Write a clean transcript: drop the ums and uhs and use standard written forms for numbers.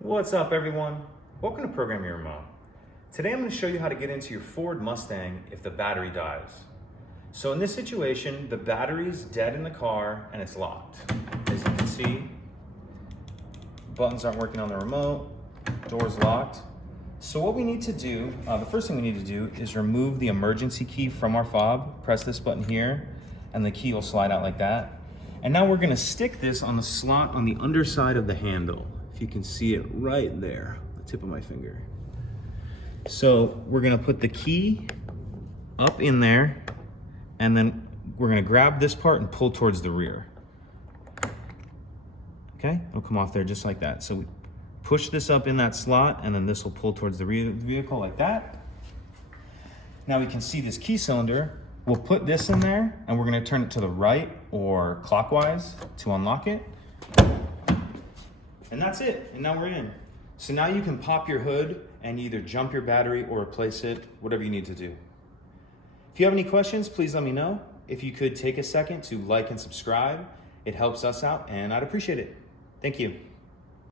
What's up, everyone? Welcome to Program Your Remote. Today I'm going to show you how to get into your Ford Mustang if the battery dies. So in this situation, the battery's dead in the car and it's locked. As you can see, buttons aren't working on the remote, door's locked. So what we need to do, the first thing we need to do is remove the emergency key from our fob. Press this button here and the key will slide out like that. And now we're going to stick this on the slot on the underside of the handle. If you can see it right there, the tip of my finger. So we're going to put the key up in there, and then we're going to grab this part and pull towards the rear. Okay, it'll come off there just like that. So we push this up in that slot, and then this will pull towards the rear of the vehicle like that. Now we can see this key cylinder. We'll put this in there, and we're going to turn it to the right or clockwise to unlock it. And that's it, and now we're in. So now you can pop your hood and either jump your battery or replace it, whatever you need to do. If you have any questions, please let me know. If you could take a second to like and subscribe, it helps us out and I'd appreciate it. Thank you.